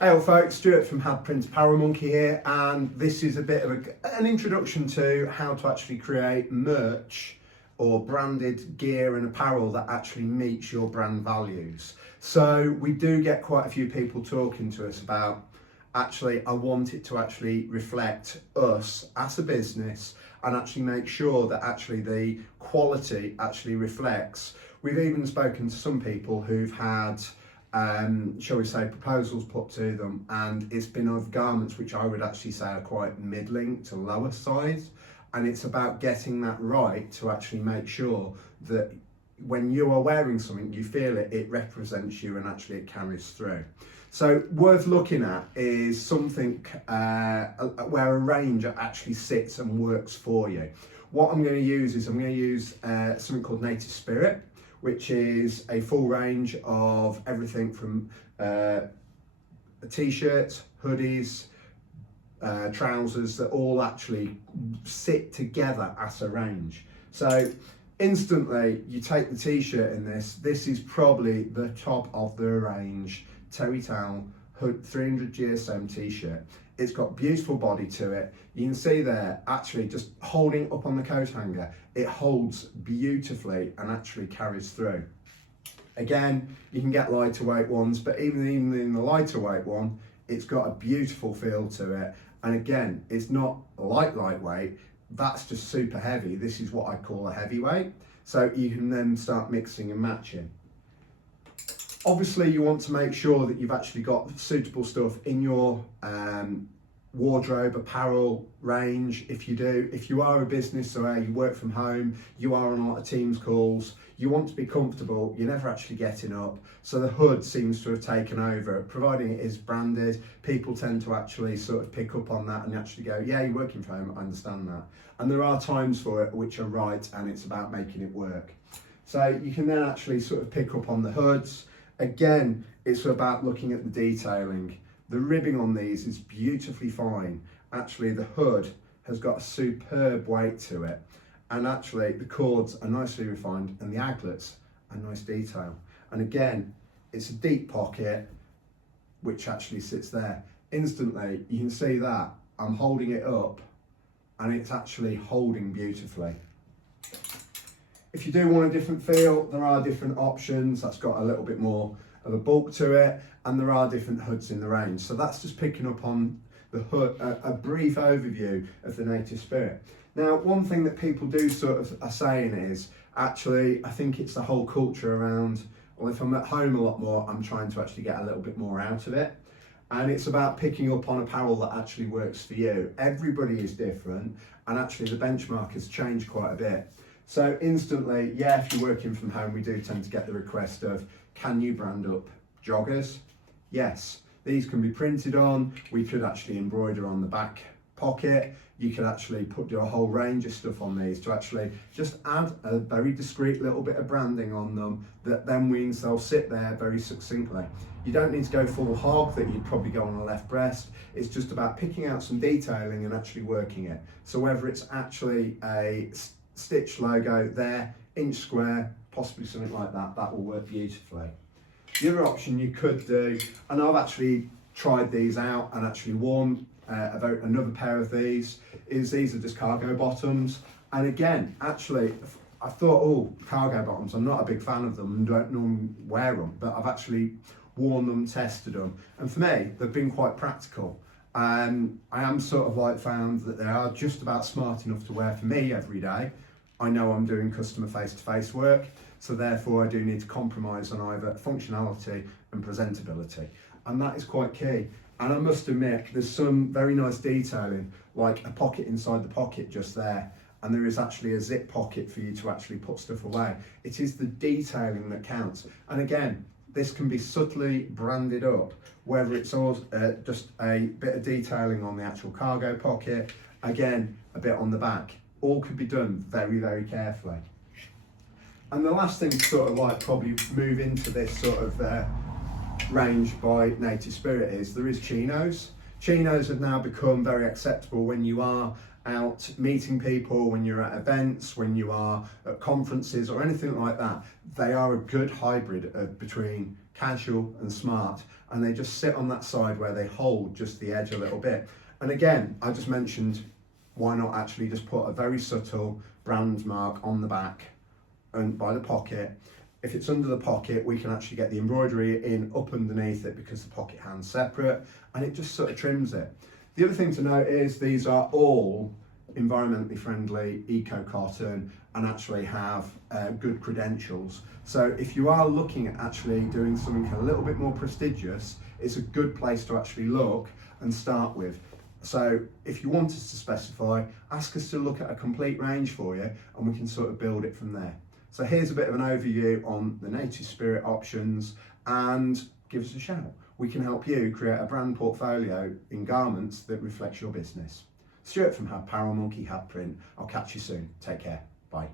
Hey all folks, Stuart from Handprint Apparel Monkey here, and this is a bit of an introduction to how to actually create merch or branded gear and apparel that actually meets your brand values. So we do get quite a few people talking to us about, actually I want it to actually reflect us as a business and actually make sure that actually the quality actually reflects. We've even spoken to some people who've had shall we say, proposals put to them, and it's been of garments which I would actually say are quite middling to lower size, and it's about getting that right to actually make sure that when you are wearing something you feel it represents you and actually it carries through. So worth looking at is something where a range actually sits and works for you. What I'm going to use is something called Native Spirit, which is a full range of everything from t-shirts, hoodies, trousers that all actually sit together as a range. So instantly you take the t-shirt in this is probably the top of the range, Terry Towel Hood 300 GSM t-shirt. It's got beautiful body to it. You can see there, actually just holding up on the coat hanger, it holds beautifully and actually carries through. Again, you can get lighter weight ones, but even in the lighter weight one, it's got a beautiful feel to it. And again, it's not lightweight, that's just super heavy. This is what I call a heavyweight. So you can then start mixing and matching. Obviously, you want to make sure that you've actually got suitable stuff in your wardrobe, apparel range. If you are a business or you work from home, you are on a lot of Teams calls, you want to be comfortable, you're never actually getting up. So the hood seems to have taken over. Providing it is branded, people tend to actually sort of pick up on that and actually go, yeah, you're working from home, I understand that. And there are times for it which are right, and it's about making it work. So you can then actually sort of pick up on the hoods. Again, it's about looking at the detailing. The ribbing on these is beautifully fine. Actually, the hood has got a superb weight to it. And actually, the cords are nicely refined and the aglets are nice detail. And again, it's a deep pocket, which actually sits there. Instantly, you can see that I'm holding it up and it's actually holding beautifully. If you do want a different feel, there are different options. That's got a little bit more of a bulk to it, and there are different hoods in the range. So that's just picking up on the hood, a brief overview of the Native Spirit. Now, one thing that people do sort of are saying is, actually, I think it's the whole culture around, well, if I'm at home a lot more, I'm trying to actually get a little bit more out of it. And it's about picking up on apparel that actually works for you. Everybody is different, and actually the benchmark has changed quite a bit. So instantly, yeah, if you're working from home, we do tend to get the request of, can you brand up joggers? Yes, these can be printed on. We could actually embroider on the back pocket. You could actually do a whole range of stuff on these to actually just add a very discreet little bit of branding on them that then means they'll sit there very succinctly. You don't need to go full hog that you'd probably go on the left breast. It's just about picking out some detailing and actually working it. So whether it's actually a stitch logo there, inch square, possibly something like that, that will work beautifully. The other option you could do, and I've actually tried these out and actually worn another pair of these are just cargo bottoms. And again, actually, I thought, oh, cargo bottoms, I'm not a big fan of them and don't normally wear them, but I've actually worn them, tested them, and for me, they've been quite practical. I am sort of like found that they are just about smart enough to wear for me every day. I know I'm doing customer face-to-face work, so therefore I do need to compromise on either functionality and presentability, and that is quite key. And I must admit, there's some very nice detailing, like a pocket inside the pocket just there, and there is actually a zip pocket for you to actually put stuff away. It is the detailing that counts. And again, this can be subtly branded up, whether it's all, just a bit of detailing on the actual cargo pocket, again, a bit on the back. All could be done very, very carefully. And the last thing to sort of like probably move into this sort of range by Native Spirit is there is chinos. Chinos have now become very acceptable when you are out meeting people, when you're at events, when you are at conferences or anything like that, they are a good hybrid of between casual and smart, and they just sit on that side where they hold just the edge a little bit. And again, I just mentioned, why not actually just put a very subtle brand mark on the back and by the pocket. If it's under the pocket, we can actually get the embroidery in up underneath it because the pocket hand's separate, and it just sort of trims it. The other thing to note is these are all environmentally friendly, eco-carton, and actually have good credentials. So if you are looking at actually doing something a little bit more prestigious, it's a good place to actually look and start with. So if you want us to specify, ask us to look at a complete range for you, and we can sort of build it from there. So here's a bit of an overview on the Native Spirit options, and give us a shout. We can help you create a brand portfolio in garments that reflects your business. Stuart from Apparel Monkey Hat Print. I'll catch you soon. Take care. Bye.